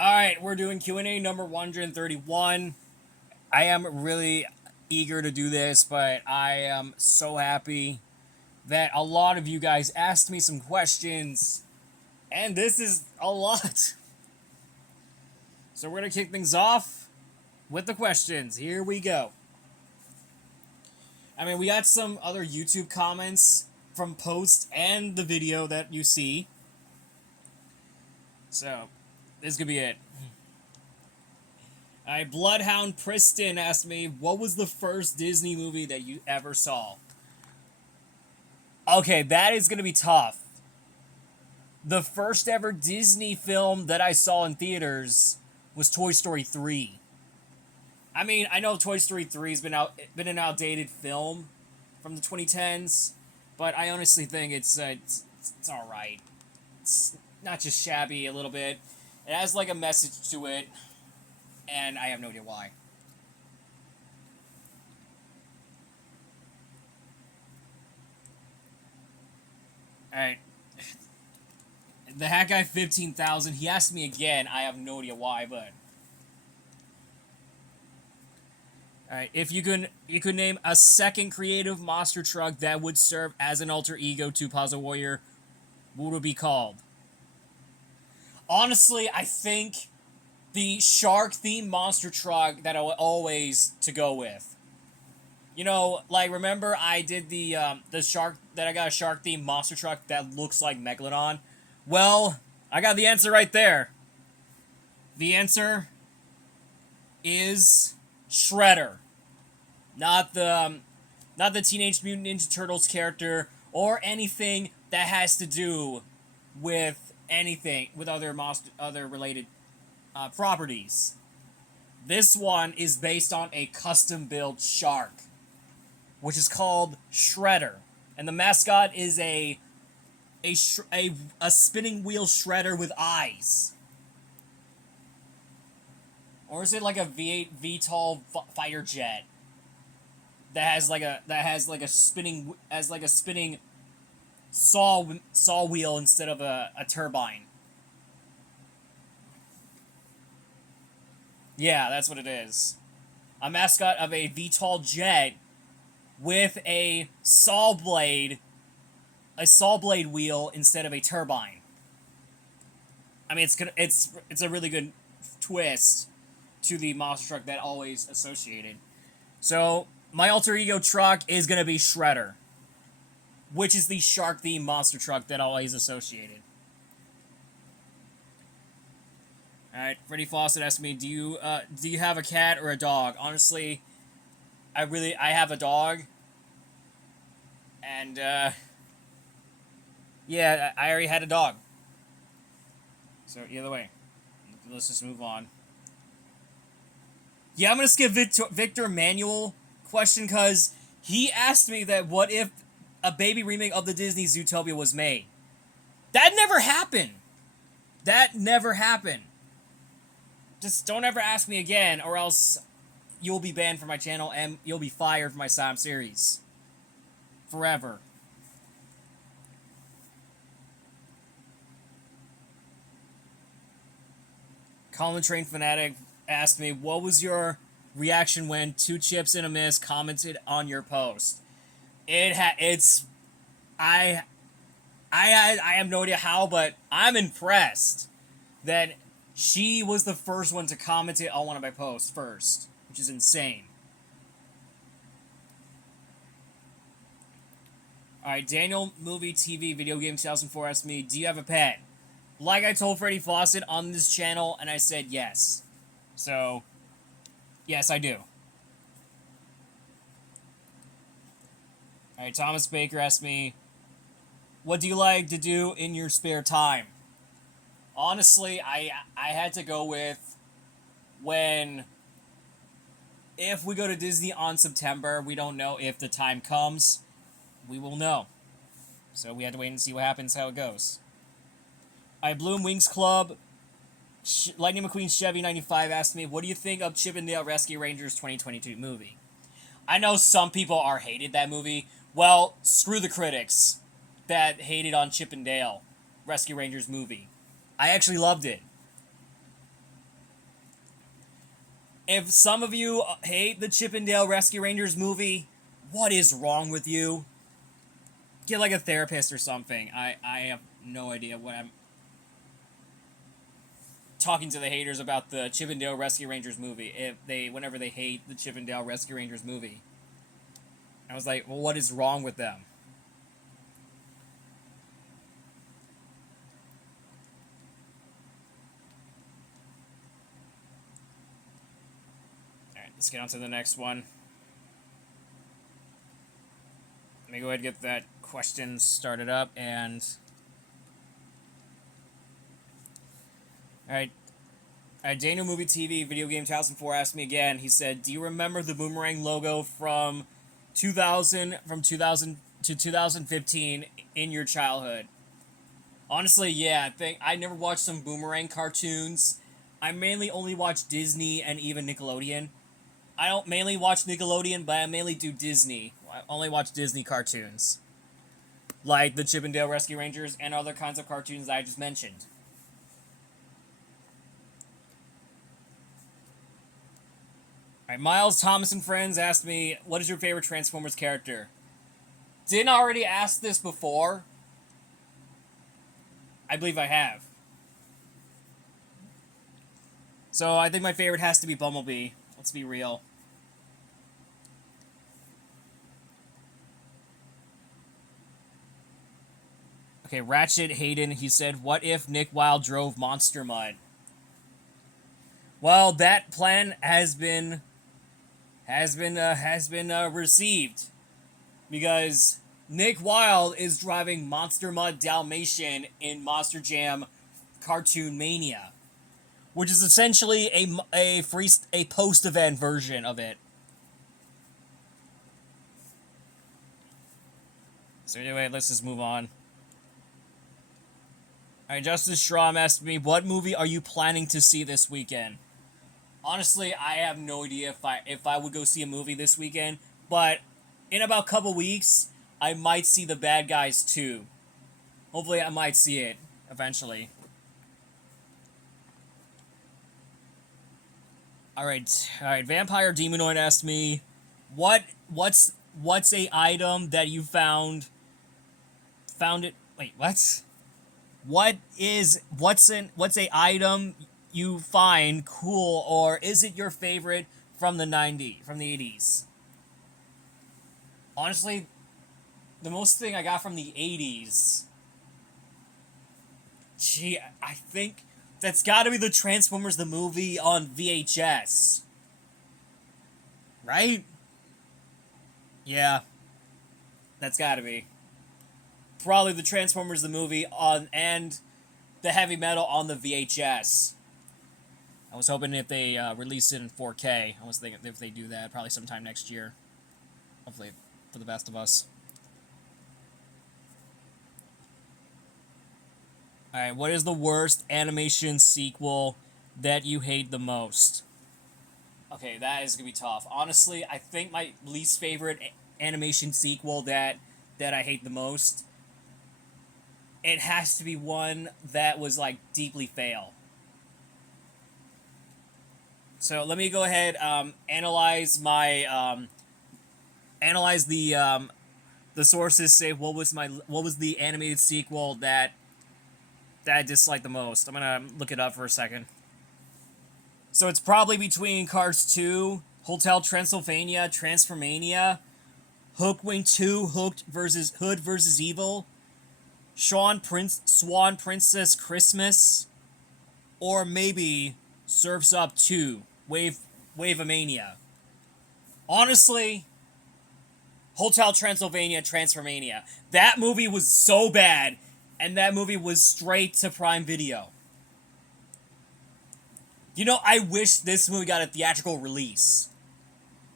Alright, we're doing Q&A number 131. I am really eager to do this, but I am so happy that a lot of you guys asked me some questions, and this is a lot. So we're going to kick things off with the questions. Here we go. I mean, we got some other YouTube comments from posts and the video that you see. So, this could be it. Alright, Bloodhound Priston asked me, what was the first Disney movie that you ever saw? Okay, that is going to be tough. The first ever Disney film that I saw in theaters was Toy Story 3. I mean, I know Toy Story 3 has been an outdated film from the 2010s, but I honestly think it's alright. It's not just shabby a little bit. It has like a message to it, and I have no idea why. Alright. The Hat Guy 15,000, he asked me again. I have no idea why, but... Alright, if you could name a second creative monster truck that would serve as an alter ego to Paza Warrior, what would it be called? Honestly, I think the shark-themed monster truck that I would always to go with. You know, like, remember I did the shark, that I got a shark-themed monster truck that looks like Megalodon? Well, I got the answer right there. The answer is Shredder. Not the Teenage Mutant Ninja Turtles character, or anything that has to do with anything, with other related properties. This one is based on a custom-built shark, which is called Shredder, and the mascot is a spinning wheel shredder with eyes. Or is it like a V8 VTOL fighter jet that has like a spinning saw wheel instead of a turbine? Yeah, that's what it is. A mascot of a VTOL jet with a saw blade wheel instead of a turbine. I mean, it's a really good twist to the monster truck that always associated. So my alter ego truck is gonna be Shredder, which is the shark-themed monster truck that always associated. Alright, Freddie Fawcett asked me, do you have a cat or a dog? Honestly, I have a dog. And, yeah, I already had a dog. So, either way, let's just move on. Yeah, I'm gonna skip Victor Manuel question, because he asked me that what if a baby remake of the Disney Zootopia was made. That never happened. That never happened. Just don't ever ask me again, or else you'll be banned from my channel and you'll be fired from my Sam series. Forever. Colin Train Fanatic asked me, what was your reaction when Two Chips and a Miss commented on your post? I have no idea how, but I'm impressed that she was the first one to comment it on one of my posts first, which is insane. Alright, Daniel Movie TV Video Game 2004 asked me, do you have a pet? Like I told Freddie Fawcett on this channel, and I said yes. So, yes, I do. Alright, Thomas Baker asked me, what do you like to do in your spare time? Honestly, I had to go with if we go to Disney on September, we don't know if the time comes. We will know. So we have to wait and see what happens, how it goes. Bloom Wings Club, Lightning McQueen Chevy 95 asked me, what do you think of Chip 'n Dale Rescue Rangers 2022 movie? I know some people hated that movie. Well, screw the critics that hated on Chip 'n Dale Rescue Rangers movie. I actually loved it. If some of you hate the Chippendale Rescue Rangers movie, what is wrong with you? Get like a therapist or something. I have no idea what I'm talking to the haters about the Chippendale Rescue Rangers movie. Whenever they hate the Chippendale Rescue Rangers movie, I was like, well, what is wrong with them? All right, let's get on to the next one. Let me go ahead and get that question started up, and all right. Daniel Movie TV Video Game 2004 asked me again. He said, "Do you remember the Boomerang logo from 2000 to 2015 in your childhood?" Honestly, yeah. I think I never watched some Boomerang cartoons. I mainly only watch Disney and even Nickelodeon. I don't mainly watch Nickelodeon, but I mainly do Disney. I only watch Disney cartoons, like the Chippendale Rescue Rangers and other kinds of cartoons that I just mentioned. All right, Miles Thomas and friends asked me, "What is your favorite Transformers character?" Didn't I already ask this before? I believe I have. So I think my favorite has to be Bumblebee. Let's be real. Okay, Ratchet Hayden, he said, "What if Nick Wilde drove Monster Mud?" Well, that plan has been received, because Nick Wilde is driving Monster Mud Dalmatian in Monster Jam Cartoon Mania, which is essentially a post event version of it. So anyway, let's just move on. All right, Justice Strom asked me, "What movie are you planning to see this weekend?" Honestly, I have no idea if I would go see a movie this weekend, but in about a couple weeks, I might see The Bad Guys 2. Hopefully, I might see it eventually. All right. Vampire Demonoid asked me, "What's a item that you found it? Wait, what? What's a item you find cool, or is it your favorite from the '80s?" Honestly, the most thing I got from the '80s, gee, I think that's got to be the Transformers the movie on VHS, right? Yeah, that's got to be probably the Transformers the movie on, and the heavy metal on the VHS. I was hoping if they release it in 4K. I was thinking if they do that, probably sometime next year. Hopefully, for the best of us. Alright, what is the worst animation sequel that you hate the most? Okay, that is gonna be tough. Honestly, I think my least favorite animation sequel that I hate the most, it has to be one that was like deeply fail. So let me go ahead, analyze the sources. Say what was the animated sequel that I disliked the most. I'm gonna look it up for a second. So it's probably between Cars 2, Hotel Transylvania, Transformania, Hookwing 2, Hood versus Evil, Swan Princess Christmas, or maybe Surf's Up 2, Wave of Mania. Honestly, Hotel Transylvania, Transformania. That movie was so bad, and that movie was straight to Prime Video. You know, I wish this movie got a theatrical release.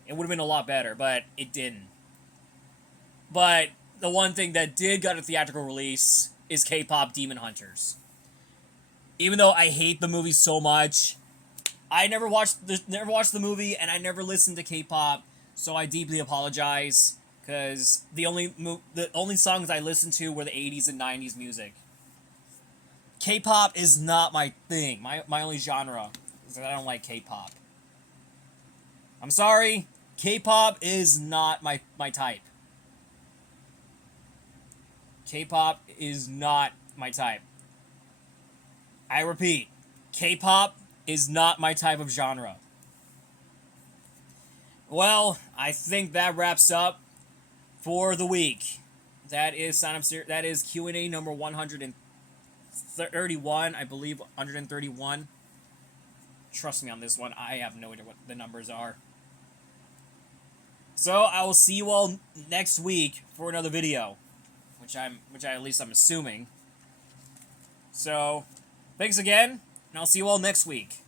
It would have been a lot better, but it didn't. But the one thing that did got a theatrical release is K-pop Demon Hunters. Even though I hate the movie so much, I never watched the movie, and I never listened to K-pop, so I deeply apologize, because the only songs I listened to were the '80s and '90s music. K-pop is not my thing. My only genre is that I don't like K-pop. I'm sorry, K-pop is not my type. K-pop is not my type. I repeat, K-pop is not my type of genre. Well, I think that wraps up for the week. That is that is Q&A number 131, I believe 131. Trust me on this one, I have no idea what the numbers are. So I will see you all next week for another video, which I at least I'm assuming. So, thanks again, and I'll see you all next week.